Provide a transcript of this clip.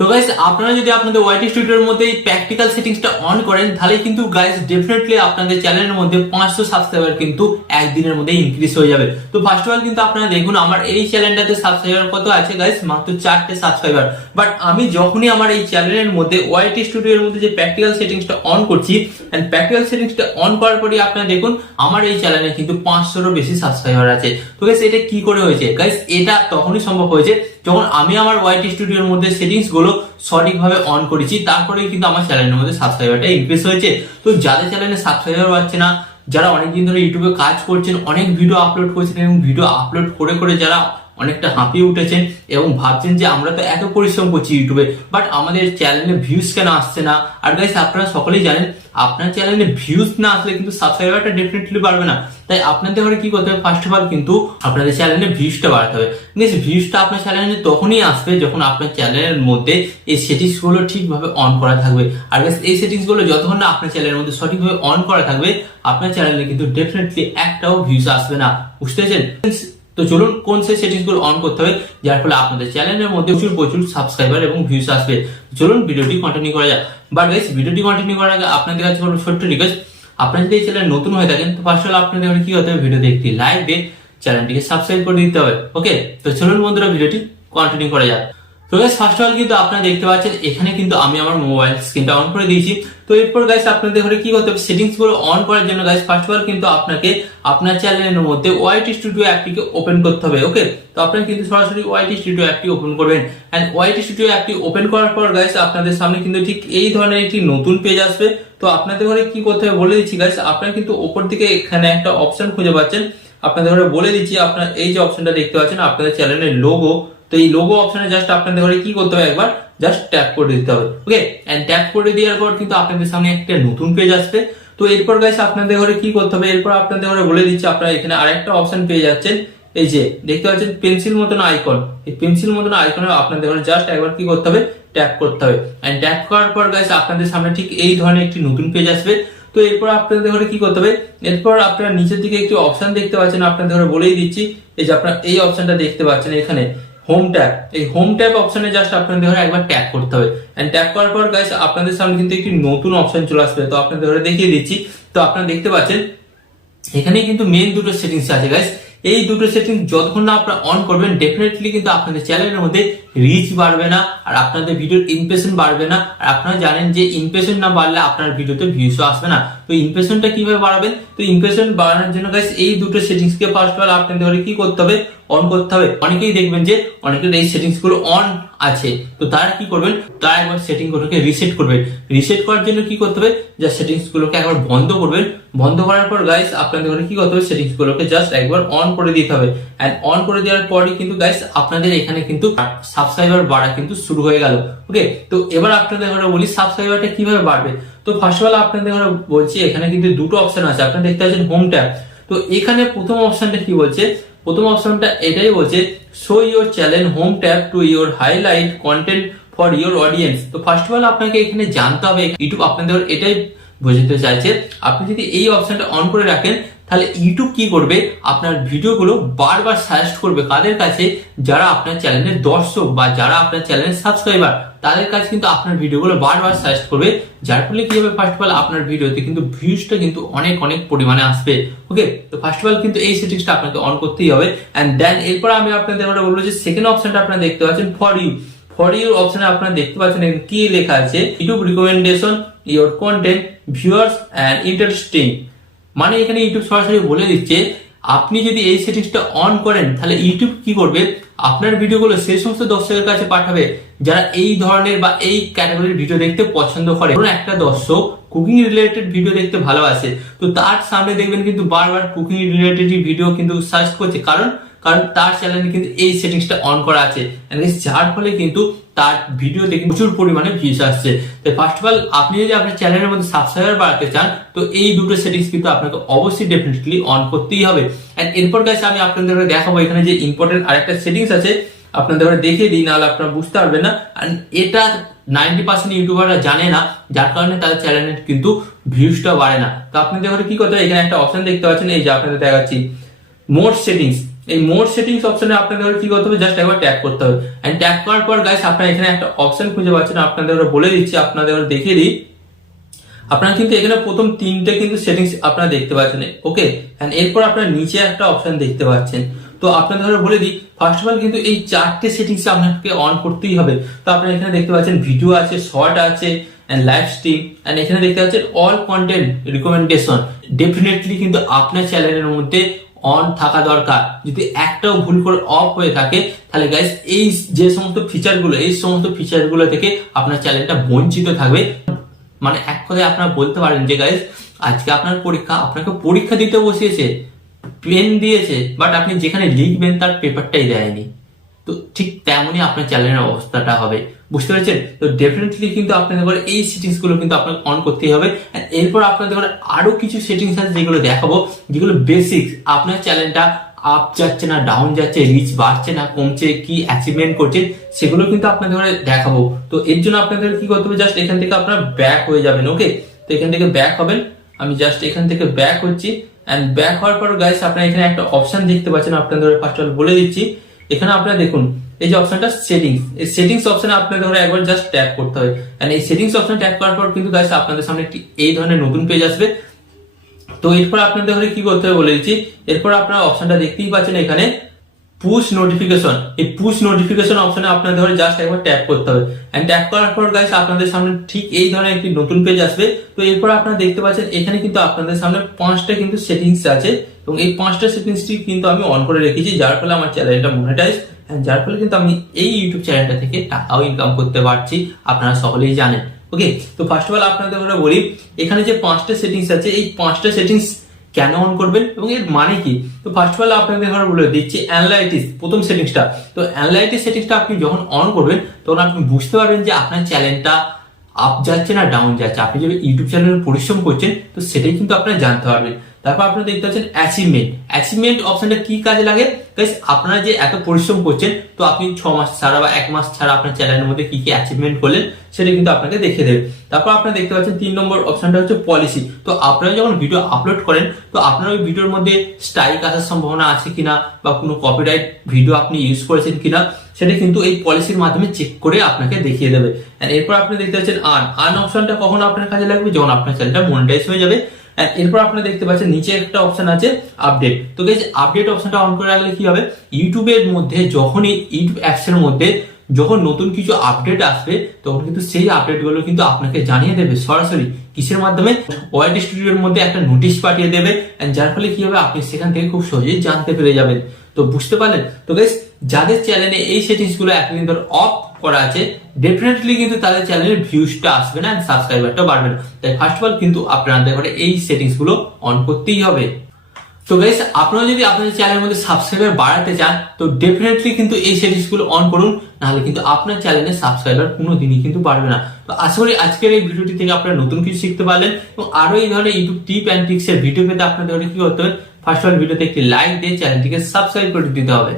তো গাইস আপনারা যদি আপনাদের ওয়াইটি স্টুডিওর মধ্যে এই প্র্যাকটিক্যাল সেটিংসটা অন করেন তাহলে কিন্তু গাইস ডেফিনেটলি আপনাদের চ্যানেলের মধ্যে 500 সাবস্ক্রাইবার কিন্তু একদিনের মধ্যে ইনক্রিজ হয়ে যাবে। তো ফার্স্ট অফ অল কিন্তু আপনারা দেখুন আমার এই চ্যানেলটাতে সাবস্ক্রাইবার কত আছে গাইস, মাত্র 4টে সাবস্ক্রাইবার। বাট আমি যখনই আমার এই চ্যানেলের মধ্যে ওয়াইটি স্টুডিওর মধ্যে যে প্র্যাকটিক্যাল সেটিংসটা অন করছি এন্ড প্র্যাকটিক্যাল সেটিংসটা অন করার পরে আপনারা দেখুন আমার এই চ্যানেলে কিন্তু 500এরও বেশি সাবস্ক্রাইবার আছে। তো গাইস এটা কি করে হয়েছে গাইস, এটা তখনই সম্ভব হয়েছে যখন আমি আমার ওয়াইটি স্টুডিওর মধ্যে সেটিংস গুলো সঠিকভাবে অন করেছি, তারপরেই কিন্তু আমার চ্যানেলের মধ্যে সাবস্ক্রাইবারটা ইনক্রিজ হয়েছে। তো যাদের চ্যানেলে সাবস্ক্রাইবার পাচ্ছে না, যারা অনেকদিন ধরে ইউটিউবে কাজ করছেন, অনেক ভিডিও আপলোড করছেন এবং ভিডিও আপলোড করে করে যারা অনেকটা হাঁপিয়ে উঠেছেন এবং ভাবছেন যে আমরা তো এত পরিশ্রম করছি ইউটিউবে বাট আমাদের চ্যানেলে ভিউজ কেন আসছে না। আর গাইস আপনারা সকলেই জানেন আপনার চ্যানেলে ভিউজ না আসলে কিন্তু সাবস্ক্রাইবারটা ডেফিনেটলি বাড়বে না। তাই আপনাদের ঘরে কি করতে হবে, ফার্স্ট অফ অল কিন্তু আপনাদের চ্যানেলে ভিউজটা বাড়াতে হবে। ভিউজটা আপনার চ্যানেলে তখনই আসবে যখন আপনার চ্যানেলের মধ্যে এই সেটিংস গুলো ঠিকভাবে অন করা থাকবে। আর গাইস এই সেটিংস গুলো যতক্ষণ না আপনার চ্যানেলের মধ্যে সঠিকভাবে অন করা থাকবে আপনার চ্যানেলে কিন্তু ডেফিনেটলি একটাও ভিউজ আসবে না, বুঝতে পেরেছেন? তো চলুন কোন সেই সেটিংস গুলো অন করতে হবে যার ফলে আপনাদের চ্যানেলের মধ্যে প্রচুর সাবস্ক্রাইবার এবং ভিউজ আসবে। চলুন ভিডিওটি কন্টিনিউ করা যাক। বাট গাইস ভিডিওটি কন্টিনিউ করার আগে আপনাদের কাছে কোনো ছোট্ট রিকোয়েস্ট, আপনারা যদি এই চ্যানেলে নতুন হয়ে থাকেন তো ফার্স্ট অফ অল আপনাদের কি হতে হবে, ভিডিওতে একটি লাইক দিয়ে চ্যানেলটিকে সাবস্ক্রাইব করে দিতে হবে। ওকে, তো চলুন বন্ধুরা ভিডিওটি কন্টিনিউ করা যাক। তো গাইস ফার্স্ট অফ অল কিন্তু আপনারা দেখতে পাচ্ছেন এখানে কিন্তু আমি আমার মোবাইল স্ক্রিনটা অন করে দিয়েছি। তো এরপর গাইস আপনাদের ঘরে কি করতে হবে, সেটিংস গুলো অন করার জন্য গাইস ফার্স্ট অফ অল কিন্তু আপনাকে আপনার চ্যানেলের মধ্যে ওয়াইটি স্টুডিও অ্যাপটিকে ওপেন করতে হবে। ওকে, তো আপনারা কিন্তু সরাসরি ওয়াইটি স্টুডিও অ্যাপটি ওপেন করবেন এন্ড ওয়াইটি স্টুডিও অ্যাপটি ওপেন করার পর গাইস আপনাদের সামনে কিন্তু ঠিক এই ধরনের একটি নতুন পেজ আসবে। তো আপনাদের ঘরে কি করতে হবে বলে দিচ্ছি গাইস, আপনারা কিন্তু উপর দিকে এখানে একটা অপশন খুঁজে পাচ্ছেন। আপনাদের ঘরে বলে দিচ্ছি, আপনারা এই যে অপশনটা দেখতে পাচ্ছেন আপনাদের চ্যানেলের লোগো, তো এই লোগো অপশনে জাস্ট আপনাদের ঘরে কি করতে হবে, একবার জাস্ট ট্যাপ করে দিতে হবে। ওকে, এন্ড ট্যাপ করে দেওয়ার পর কিন্তু আপনাদের সামনে একটা নতুন পেজ আসবে। তো এরপর গাইস আপনাদের ঘরে কি করতে হবে, এরপর আপনাদের ঘরে বলে দিচ্ছি আপনারা এখানে আরেকটা অপশন পেয়ে যাচ্ছেন, এই যে দেখতে পাচ্ছেন পেন্সিল মতন আইকন, এই পেন্সিল মতন আইকনে আপনাদের ঘরে জাস্ট একবার কি করতে হবে, ট্যাপ করতে হবে। এন্ড ট্যাপ করার পর গাইস আপনাদের সামনে ঠিক এই ধরনের একটি নতুন পেজ আসবে। তো এরপর আপনাদের ঘরে কি করতে হবে, এরপর আপনারা নিচের দিকে একটি অপশন দেখতে পাচ্ছেন, আপনাদের ঘরে বলেই দিচ্ছি, এই যে আপনারা এই অপশনটা দেখতে পাচ্ছেন এখানে হোম ট্যাব, এই হোম ট্যাব অপশনে জাস্ট আপনাদের ঘরে একবার ট্যাপ করতে হবে। এন্ড ট্যাপ করার পর গাইস আপনাদের সামনে কিন্তু একটি নতুন অপশন চলে আসবে। তো আপনাদের ঘরে দেখিয়ে দিচ্ছি, তো আপনারা দেখতে পাচ্ছেন এখানে কিন্তু মেন দুটো সেটিংস আছে গাইস। এই দুটো সেটিং যতক্ষণ না আপনারা অন করবেন ডেফিনেটলি কিন্তু আপনাদের চ্যানেলের মধ্যে রিচ বাড়বে না আর আপনাদের ভিডিওর ইমপ্রেশন বাড়বে না। আর আপনারা জানেন যে ইমপ্রেশন না বাড়লে আপনার ভিডিওতে ভিউসও আসবে না। তো ইমপ্রেশনটা কিভাবে বাড়াবেন, তো ইমপ্রেশন বাড়ানোর জন্য গাইস এই দুটো settings K first of all আপনাদের ঘরে কি করতে হবে, অন করতে হবে। অনেকেই দেখবেন যে অনেকের এই সেটিংস গুলো অন আছে, তো তারা কি করবেন, তারা একবার সেটিং গুলোকে রিসেট করবেন। রিসেট করার জন্য কি করতে হবে, যা সেটিংস গুলোকে একবার বন্ধ করবেন। বন্ধ করার পর গাইস আপনাদের ঘরে কি করতে হবে, সেটিংস গুলোকে জাস্ট একবার অন করে দিতে হবে। এন্ড অন করে দেওয়ার পরই কিন্তু গাইস আপনাদের এখানে কিন্তু সাবস্ক্রাইবার বাড়া কিন্তু শুরু হয়ে গেল। ওকে, তো এবার আপনাদের ঘরে বলি সাবস্ক্রাইবারটা কিভাবে বাড়বে। তো ফার্স্ট অফ অল আপনাদের ঘরে বলছি এখানে কিন্তু দুটো অপশন আছে, আপনারা দেখতে পাচ্ছেন হোম ট্যাব। তো এখানে প্রথম অপশনটা কি বলছে, প্রথম অপশনটা এটাই বলছে show your channel home tab to your highlight content for your audience. তো ফার্স্ট অফ অল আপনাকে এখানে জানতে হবে ইউটিউব আপনাদের এটাই বোঝাতে চাইছে, আপনি যদি এই অপশনটা অন করে রাখেন তাহলে ইউটিউব কি করবে, আপনার ভিডিওগুলো বারবার সাজেস্ট করবে কাদের কাছে, যারা আপনার চ্যানেলের দর্শক বা যারা আপনার চ্যানেলের সাবস্ক্রাইবার, তাদের কাছে কিন্তু আপনার ভিডিওগুলো বারবার সাজেস্ট করবে। যার ফলে কি হবে, ফার্স্ট অফ অল আপনার ভিডিওতে কিন্তু ভিউজটা কিন্তু অনেক পরিমাণে আসবে। ওকে, তো ফার্স্ট অফ অল কিন্তু এই সেটিংসটা আপনাকে অন করতেই হবে। এন্ড দেন এরপর আমি আপনাদের বলবো যে সেকেন্ড অপশনটা আপনারা দেখতে পাচ্ছেন ফর ইউ। ফর ইউ অপশনে আপনারা দেখতে পাচ্ছেন কি লেখা আছে, YouTube recommendation your content viewers and interesting. মানে এখানে ইউটিউব সরাসরি বলে দিচ্ছে আপনি যদি এই সেটিংসটা অন করেন তাহলে ইউটিউব কি করবে, আপনার ভিডিওগুলো সেই সমস্ত দর্শকের কাছে পাঠাবে যারা এই ধরনের বা এই ক্যাটাগরির ভিডিও দেখতে পছন্দ করে। ধরুন একটা দর্শক কুকিং রিলেটেড ভিডিও দেখতে ভালোবাসে, তো তার সামনে দেখবেন কিন্তু বারবার কুকিং রিলেটেড ভিডিও কিন্তু সার্চ করছে, কারণ তার চ্যানেলে কিন্তু এই সেটিংসটা অন করা আছে। যার ফলে কিন্তু তার ভিডিও দেখে প্রচুর পরিমাণে ভিউজ আসছে। তো ফার্স্ট অফ অল আপনি যদি আপনার চ্যানেলের মধ্যে সাবস্ক্রাইবার বাড়াতে চান তো এই দুটো সেটিংস কিন্তু আপনাকে অবশ্যই ডেফিনেটলি অন করতেই হবে। এন্ড এরপর গাইস আমি আপনাদের দেখাবো এখানে যে ইম্পর্টেন্ট আরেকটা সেটিংস আছে, আপনাদের দেখিয়ে দিই, নাহলে আপনারা বুঝতে পারবেন না। এন্ড এটা 90% ইউটিউবাররা জানে না, যার কারণে তাদের চ্যানেলের কিন্তু ভিউজটা বাড়ে না। তো আপনাদের কি করতে হবে, এখানে একটা অপশন দেখতে পাচ্ছেন, এই যে আপনাদের দেখাচ্ছি মোর সেটিংস, এই মোর সেটিংস অপশনে আপনাদের কি করতে হবে, জাস্ট একবার ট্যাপ করতে হবে। এন্ড ট্যাপ করার পর গাইস আপনারা এখানে একটা অপশন খুঁজে পাচ্ছেন, আপনাদের বলে দিচ্ছি, আপনাদের দেখিয়ে দিই। আপনারা কিন্তু এখানে প্রথম তিনটে কিন্তু সেটিংস আপনারা দেখতে পাচ্ছেন, ওকে। এন্ড এরপর আপনারা নিচে একটা অপশন দেখতে পাচ্ছেন। তো আপনাদের বলে দিই, ফার্স্ট অফ অল কিন্তু এই চারটে সেটিংস আপনাকে অন করতেই হবে। তো আপনারা এখানে দেখতে পাচ্ছেন ভিডিও আছে, শর্ট আছে, এন্ড লাইভ স্ট্রিম, এন্ড এখানে দেখতে পাচ্ছেন অল কন্টেন্ট রিকমেন্ডেশন। ডেফিনেটলি কিন্তু আপনার চ্যানেলের মধ্যে অন থাকা দরকার। যদি একটাও ভুল করে অফ হয়ে থাকে তাহলে গাইস এই যে সমস্ত ফিচারগুলো, এই সমস্ত ফিচারগুলো থেকে আপনার চ্যানেলটা বঞ্চিত থাকবে। মানে এক কথায় আপনারা বলতে পারেন যে গাইস আজকে আপনার পরীক্ষা, আপনাকে পরীক্ষা দিতে বসিয়েছে, পেন দিয়েছে, বাট আপনি যেখানে লিখবেন তার পেপারটাই দেয়নি। তো ঠিক তেমনই আপনার চ্যানেলের অবস্থাটা হবে, বুঝতে পেরেছেন? তো ডেফিনেটলি কিন্তু আপনাদের ঘরে এই সেটিংস গুলো কিন্তু আপনাকে অন করতেই হবে। এরপর আপনাদের ঘরে আরো কিছু সেটিংস আছে যেগুলো দেখাবো, যেগুলো বেসিক্স। আপনার চ্যানেলটা আপ যাচ্ছে না ডাউন যাচ্ছে, রিচ বাড়ছে না কমছে, কি অ্যাচিভমেন্ট করছে, সেগুলো কিন্তু আপনাদের ঘরে দেখাবো। তো এর জন্য আপনাদের কি করতে হবে, জাস্ট এখান থেকে আপনারা ব্যাক হয়ে যাবেন, ওকে। তো এখান থেকে ব্যাক হবেন, আমি জাস্ট এখান থেকে ব্যাক হচ্ছি। এন্ড ব্যাক হওয়ার পর গাইস আপনারা এখানে একটা অপশন দেখতে পাচ্ছেন, আপনাদের ফার্স্ট অফ অল বলে দিচ্ছি। এখানে আপনারা দেখুন এই যে অপশনটা সেটিংস, এই সেটিংস অপশনে আপনাদের ধরে একবার জাস্ট ট্যাপ করতে হবে। এন্ড এই সেটিংস অপশন ট্যাপ করার পর কিন্তু গাইস আপনাদের সামনে একটি এই ধরনের নতুন পেজ আসবে। তো এরপর আপনাদের ধরে কি করতে হবে বলে দিচ্ছি। এরপর আপনারা অপশনটা দেখতেই পাচ্ছেন এখানে পুশ নোটিফিকেশন। এই পুশ নোটিফিকেশন অপশনে আপনাদের ধরে জাস্ট একবার ট্যাপ করতে হবে। এন্ড ট্যাপ করার পর গাইস আপনাদের সামনে ঠিক এই ধরনের একটি নতুন পেজ আসবে। তো এরপর আপনারা দেখতে পাচ্ছেন এখানে কিন্তু আপনাদের সামনে 5টা কিন্তু সেটিংস আছে, এবং এই 5টা সেটিংসটি কিন্তু আমি অন করে রেখেছি, যার ফলে আমার চ্যানেলটা মনিটাইজ, যার ফলে কিন্তু আমি এই ইউটিউব চ্যানেলটা থেকে টাকাও ইনকাম করতে পারছি, আপনারা সকলেই জানেন, ওকে। তো ফার্স্ট অফ অল আপনাদের বলি, এখানে যে 5টা সেটিংস আছে, এই 5টা সেটিংস কেন অন করবেন এবং এর মানে কি। তো ফার্স্ট অফ অল আপনাদের বলে দিচ্ছি অ্যানালাইটিক্স, প্রথম সেটিংসটা। তো অ্যানালাইটিক্স সেটিংসটা আপনি যখন অন করবেন তখন আপনি বুঝতে পারবেন যে আপনার চ্যানেলটা আপ যাচ্ছে না ডাউন যাচ্ছে। আপনি যদি ইউটিউব চ্যানেলে পরিশ্রম করছেন তো সেটাই কিন্তু আপনারা জানতে পারবেন। তারপর আপনারা দেখতে পাচ্ছেন অ্যাচিভমেন্ট। অ্যাচিভমেন্ট অপশনটা কি কাজে লাগে গাইস, আপনারা যে এত পরিশ্রম করছেন, তো আপনি 6 মাস ছাড়া বা 1 মাস ছাড়া আপনার চ্যানেলের মধ্যে কি কি অ্যাচিভমেন্ট করলেন সেটা কিন্তু আপনাকে দেখিয়ে দেবে। তারপর আপনারা দেখতে পাচ্ছেন 3 নম্বর অপশনটা হচ্ছে পলিসি। তো আপনারা যখন ভিডিও আপলোড করেন তো আপনার ওই ভিডিওর মধ্যে স্ট্রাইক আসার সম্ভাবনা আছে কিনা বা কোনো কপিরাইট ভিডিও আপনি ইউজ করেছেন কিনা সেটা কিন্তু এই পলিসির মাধ্যমে চেক করে আপনাকে দেখিয়ে দেবে। এরপর আপনি দেখতে পাচ্ছেন আর্ন অপশনটা কখন আপনার কাজে লাগবে, যখন আপনার চ্যানেলটা মনিটাইজ হয়ে যাবে। এরপর আপনারা দেখতে পাচ্ছেন নিচে একটা অপশন আছে আপডেট। তো গাইস আপডেট অপশনটা অন করে রাখলে কি হবে, ইউটিউবের মধ্যে যখনই ইউটিউব অ্যাপস এর মধ্যে যখন নতুন কিছু আপডেট আসবে তখন কিন্তু সেই আপডেট গুলো কিন্তু আপনাকে জানিয়ে দেবে সরাসরি। কিসের মাধ্যমে, ওয়াইটি স্টুডিওর মধ্যে একটা নোটিশ পাঠিয়ে দেবে, যার ফলে কি হবে আপনি সেখান থেকে খুব সহজেই জানতে পেরে যাবেন। তো বুঝতে পারলেন? তো গাইস যাদের চ্যানেলে এই সেটিংস গুলো এতদিন ধরে অফ করা আছে ডেফিনেটলি কিন্তু তাদের চ্যানেলের ভিউজটা আসবে না, সাবস্ক্রাইবারটা বাড়বে না। তাই ফার্স্ট অফ অল কিন্তু আপনাদের ঘরে এই সেটিংস গুলো অন করতেই হবে। তো গাইস আপনারা যদি আপনাদের চ্যানেলের মধ্যে সাবস্ক্রাইবার বাড়াতে চান তো ডেফিনেটলি কিন্তু এই সেটিংস গুলো অন করুন, নাহলে কিন্তু আপনার চ্যানেলে সাবস্ক্রাইবার কোনোদিনই কিন্তু বাড়বে না। তো আশা করি আজকের এই ভিডিওটি থেকে আপনারা নতুন কিছু শিখতে পারলেন, এবং আরো এই ধরনের ইউটিউব টিপ অ্যান্ড ট্রিক্স এর ভিডিও পেতে আপনাদের কি করতে হবে, ফার্স্ট অফ অল ভিডিওতে একটি লাইক দিয়ে চ্যানেলটিকে সাবস্ক্রাইব করে দিতে হবে।